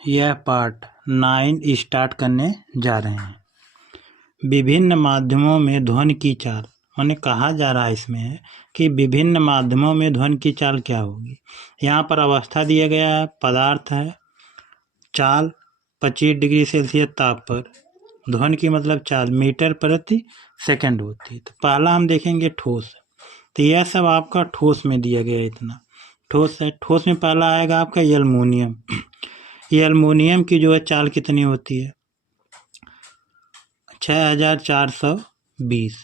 यह part 9 start करने जा रहे हैं। विभिन्न माध्यमों में ध्वनि की चाल, माने कहा जा रहा है इसमें कि विभिन्न माध्यमों में ध्वनि की चाल क्या होगी। यहाँ पर अवस्था दिया गया है, पदार्थ है, चाल 25 डिग्री सेल्सियस ताप पर, ध्वनि की मतलब चाल मीटर प्रति सेकंड होती है। तो पहला हम देखेंगे ठोस। तो यह सब आपका ठोस में दिया गया है, इतना ठोस है। ठोस में पहला आएगा आपका एल्युमिनियम। ये एल्युमिनियम की जो है चाल कितनी होती है, 6420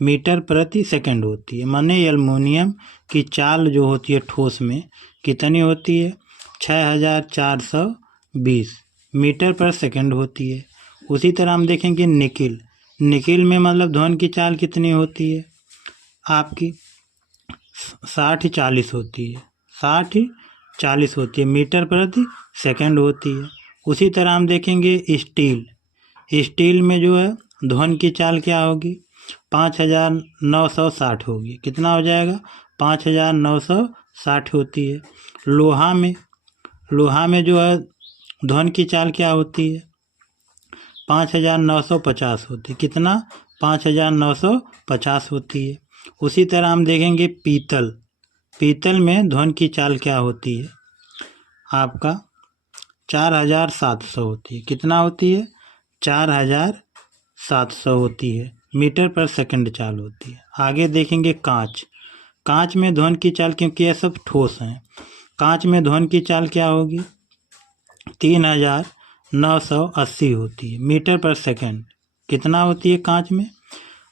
मीटर प्रति सेकंड होती है। माने एल्युमिनियम की चाल जो होती है ठोस में कितनी होती है, 6420 मीटर पर सेकंड होती है। उसी तरह हम देखेंगे निकिल। निकिल में मतलब ध्वनि की चाल कितनी होती है आपकी, 60-40 होती है, 60-40 होती है, मीटर प्रति सेकंड होती है। उसी तरह हम देखेंगे स्टील। स्टील में जो है ध्वनि की चाल क्या होगी, 5960 होगी। कितना हो जाएगा, 5960 होती है। लोहा में जो है ध्वनि की चाल क्या होती है, 5950 होती है। कितना, 5950 होती है। उसी तरह हम देखेंगे पीतल में ध्वनि की चाल क्या होती है आपका, 4700 होती है। कितना होती है, 4700 होती है, मीटर पर सेकंड चाल होती है। आगे देखेंगे कांच में ध्वनि की चाल, क्योंकि ये सब ठोस हैं, कांच में ध्वनि की चाल क्या होगी, 3980 होती है, मीटर पर सेकंड। कितना होती है कांच में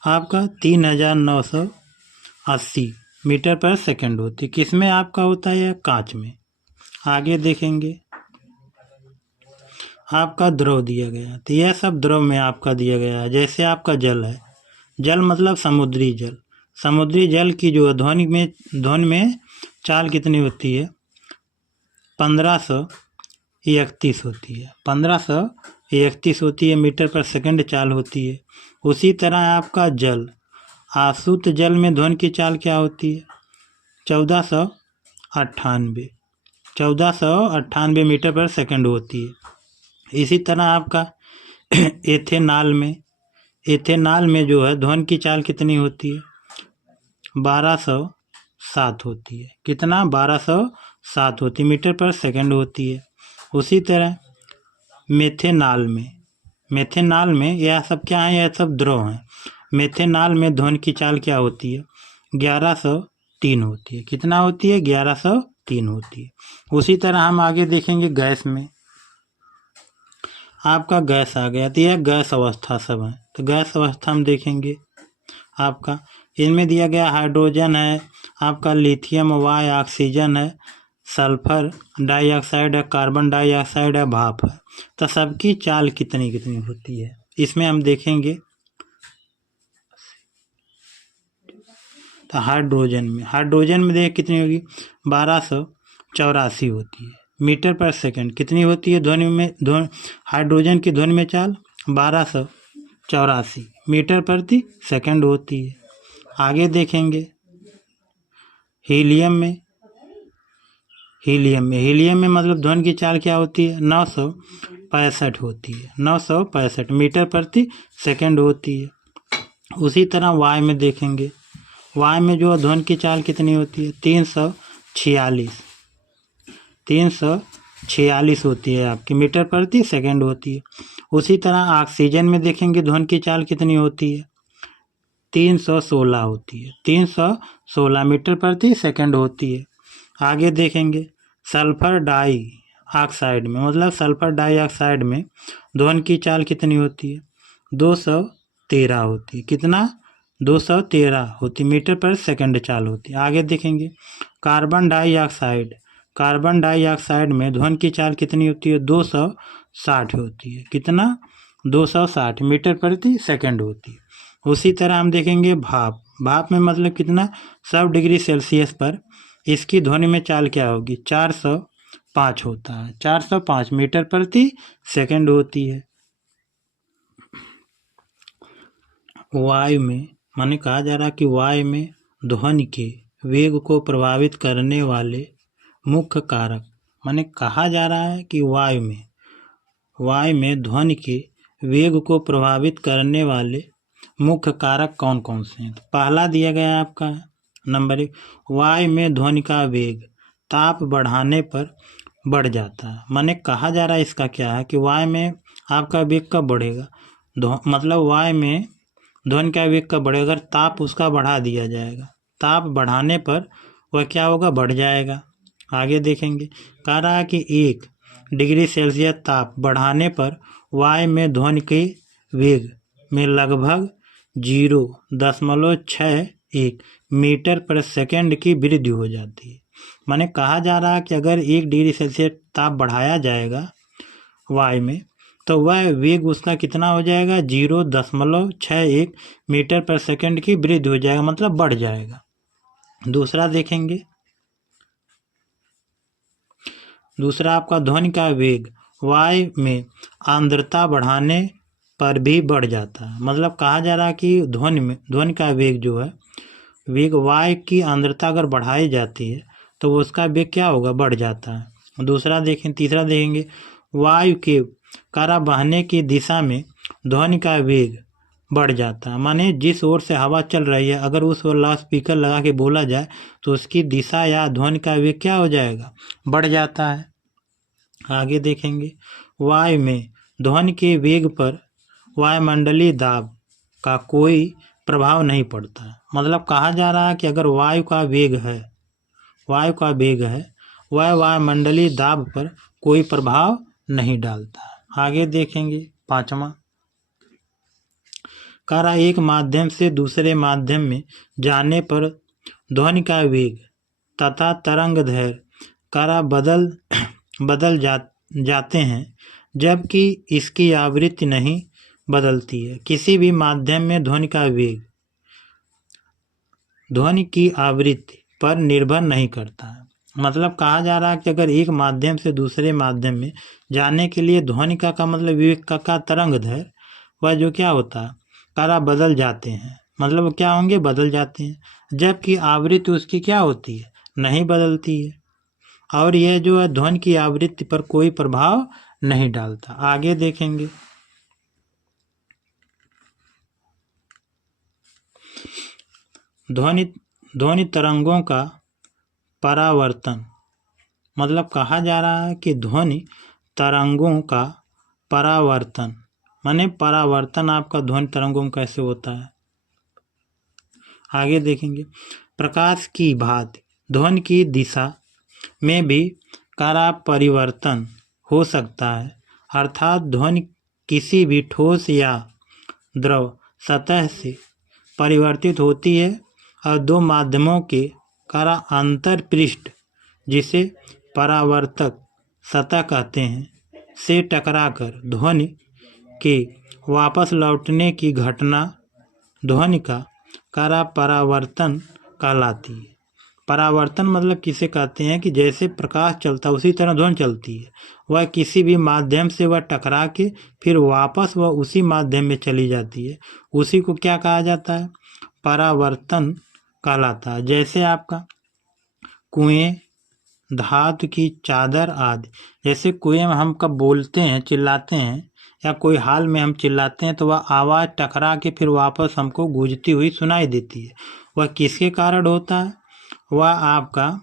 आपका, 3980 मीटर पर सेकंड होती है। किस में आपका होता है, कांच में। आगे देखेंगे आपका द्रव दिया गया, तो यह सब द्रव में आपका दिया गया है। जैसे आपका जल है, जल मतलब समुद्री जल। समुद्री जल की जो ध्वनि में चाल कितनी होती है, 1531 होती है, 1531 होती है, मीटर पर सेकंड चाल होती है। उसी तरह आपका जल, आसुत जल में ध्वनि की चाल क्या होती है, 1498 मीटर पर सेकंड होती है। इसी तरह आपका एथेनॉल में जो है ध्वनि की चाल कितनी होती है, 1207 होती है। कितना, 1207 होती है, मीटर पर सेकंड होती है। उसी तरह मेथेनॉल में यह सब क्या है, यह सब द्रव हैं। मेथेनॉल में ध्वनि की चाल क्या होती है, 1103 होती है। कितना होती है, 1103 होती है। उसी तरह हम आगे देखेंगे गैस में। आपका गैस आ गया, तो यह गैस अवस्था सब है। तो गैस अवस्था हम देखेंगे आपका, इनमें दिया गया हाइड्रोजन है, आपका लिथियम वाय ऑक्सीजन है, सल्फर डाइऑक्साइड है, कार्बन डाइऑक्साइड है, भाप है। तो सबकी चाल कितनी होती है इसमें हम देखेंगे। तो हाइड्रोजन में देख कितनी होगी, 1284 होती है, मीटर पर सेकंड। कितनी होती है हाइड्रोजन की ध्वनि में चाल, 1284 मीटर प्रति सेकंड होती है। आगे देखेंगे हीलियम में मतलब ध्वनि की चाल क्या होती है, 965 होती है, 965 मीटर प्रति सेकंड होती है। उसी तरह वाय में देखेंगे, वाय में जो ध्वनि की चाल कितनी होती है, 346 होती है आपकी, मीटर प्रति सेकंड होती है। उसी तरह ऑक्सीजन में देखेंगे ध्वनि की चाल कितनी होती है, 316 होती है, 316 मीटर प्रति सेकंड होती है। आगे देखेंगे सल्फर डाइऑक्साइड में, मतलब सल्फर डाइऑक्साइड में ध्वनि की चाल कितनी होती है, 213 होती है। कितना, 213 होती, मीटर पर सेकंड चाल होती है। आगे देखेंगे कार्बन डाइऑक्साइड में ध्वनि की चाल कितनी होती है, 260 होती है। कितना, 260 मीटर प्रति सेकंड होती है। उसी तरह हम देखेंगे भाप में मतलब कितना, 100 डिग्री सेल्सियस पर इसकी ध्वनि में चाल क्या होगी, 405 होता है, 405 मीटर प्रति सेकंड होती है। वायु में माने कहा जा रहा कि वायु में ध्वनि के वेग को प्रभावित करने वाले मुख्य कारक, माने कहा जा रहा है कि वायु में वायु में ध्वनि के वेग को प्रभावित करने वाले मुख्य कारक कौन कौन से हैं? तो पहला दिया गया है आपका नंबर 1, वायु में ध्वनि का वेग ताप बढ़ाने पर बढ़ जाता है। माने कहा जा रहा है इसका क्या है कि वायु में आपका वेग कब बढ़ेगा, मतलब वायु में ध्वनि का वेग कब बढ़ेगा, अगर ताप उसका बढ़ा दिया जाएगा। ताप बढ़ाने पर वह क्या होगा, बढ़ जाएगा। आगे देखेंगे, कह रहा है कि 1 डिग्री सेल्सियस ताप बढ़ाने पर वायु में ध्वनि के वेग में लगभग 0.61 मीटर पर सेकंड की वृद्धि हो जाती है। माने कहा जा रहा है कि अगर 1 डिग्री सेल्सियस ताप बढ़ाया जाएगा वायु में, तो वह वेग उसका कितना हो जाएगा, 0.61 मीटर पर सेकंड की वृद्धि हो जाएगा, मतलब बढ़ जाएगा। दूसरा देखेंगे, दूसरा आपका ध्वनि का वेग वायु में आर्द्रता बढ़ाने पर भी बढ़ जाता है। मतलब कहा जा रहा है कि ध्वनि का वेग जो है, वेग वायु की आर्द्रता अगर बढ़ाई जाती है तो उसका वेग क्या होगा, बढ़ जाता है। दूसरा देखें, तीसरा देखेंगे, वायु के कारा बहने की दिशा में ध्वनि का वेग बढ़ जाता है। माने जिस ओर से हवा चल रही है, अगर उस ओर लाउड स्पीकर लगा के बोला जाए तो उसकी दिशा या ध्वनि का वेग क्या हो जाएगा, बढ़ जाता है। आगे देखेंगे, वायु में ध्वनि के वेग पर वायुमंडलीय दाब का कोई प्रभाव नहीं पड़ता है। मतलब कहा जा रहा है कि अगर वायु का वेग है वह वायुमंडलीय दाब पर कोई प्रभाव नहीं डालता। आगे देखेंगे, 5वां, कह रहा एक माध्यम से दूसरे माध्यम में जाने पर ध्वनि का वेग तथा तरंग दैर्घ्य करा बदल जाते हैं, जबकि इसकी आवृत्ति नहीं बदलती है। किसी भी माध्यम में ध्वनि का वेग ध्वनि की आवृत्ति पर निर्भर नहीं करता है। मतलब कहा जा रहा है कि अगर एक माध्यम से दूसरे माध्यम में जाने के लिए ध्वनि का मतलब वेग का तरंग दैर्घ्य वह जो क्या होता है, करा बदल जाते हैं। मतलब क्या होंगे, बदल जाते हैं, जबकि आवृत्ति उसकी क्या होती है, नहीं बदलती है। और यह जो है ध्वनि की आवृत्ति पर कोई प्रभाव नहीं डालता। आगे देखेंगे, ध्वनि तरंगों का परावर्तन। मतलब कहा जा रहा है कि ध्वनि तरंगों का परावर्तन, माने परावर्तन आपका ध्वनि तरंगों में कैसे होता है। आगे देखेंगे, प्रकाश की भांति ध्वनि की दिशा में भी करा परिवर्तन हो सकता है। अर्थात ध्वनि किसी भी ठोस या द्रव सतह से परिवर्तित होती है और दो माध्यमों के करा अंतर पृष्ठ, जिसे परावर्तक सतह कहते हैं, से टकराकर ध्वनि के वापस लौटने की घटना ध्वनि का करा परावर्तन कहलाती है। परावर्तन मतलब किसे कहते हैं कि जैसे प्रकाश चलता उसी तरह ध्वनि चलती है। वह किसी भी माध्यम से वह टकरा के फिर वापस वह उसी माध्यम में चली जाती है, उसी को क्या कहा जाता है, परावर्तन कहलाता है। जैसे आपका कुएं, धातु की चादर आदि। जैसे कुएं में हम कब बोलते हैं, चिल्लाते हैं, या कोई हाल में हम चिल्लाते हैं तो वह आवाज़ टकरा के फिर वापस हमको गूंजती हुई सुनाई देती है। वह किसके कारण होता है, वह आपका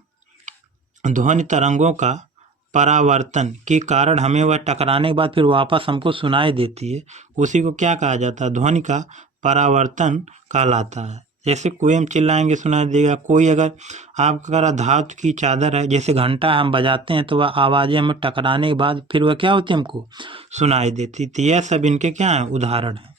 ध्वनि तरंगों का परावर्तन के कारण हमें वह टकराने के बाद फिर वापस हमको सुनाई देती है। उसी को क्या कहा जाता है, ध्वनि का परावर्तन कहलाता है। जैसे कुएं में चिल्लाएंगे सुनाई देगा। कोई अगर आपका धातु की चादर है, जैसे घंटा हम बजाते हैं तो वह आवाज़ें हमें टकराने के बाद फिर वह क्या होती है, हमको सुनाई देती। तो यह सब इनके क्या हैं, उदाहरण हैं।